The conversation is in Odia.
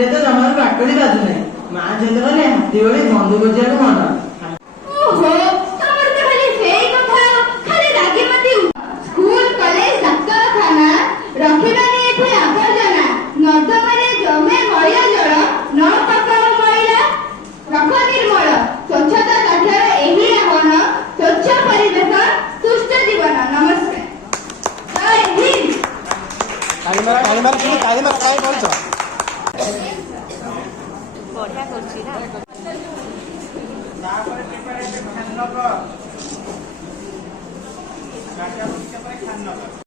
ପାଟିରେ ତ ଜମାରୁ ବାଟୁଳି ବାଜୁ ନାହିଁ। ମା ଯେତେ ଗଲେ ହାତୀ ଭଳି ବନ୍ଧୁ ବୁଝିବାକୁ ମନ। ଓହୋ, ତମର ତ ଖାଲି ସେଇ କଥା, ଖାଲି ରାଗି ମତି। ସ୍କୁଲ କଲେଜ ଡାକ୍ତରଖାନା ରଖିବାନି ଏଠି ଆବର୍ଜନା, ନର୍ଦ୍ଦମାରେ ଜମେ ମଳିଆ ଜଳ, ନଳକୂପ ମଇଳା ରଖ ନିର୍ମଳ। ସ୍ୱଚ୍ଛତା ପାଠର ଏହି ଆହ୍ୱାନ, ସ୍ୱଚ୍ଛ ପରିବେଶ ସୁସ୍ଥ ଜୀବନ। ନମସ୍କାର, ଜୟ ହିନ୍ଦ। ବଢିଆ କରୁଛି ନା।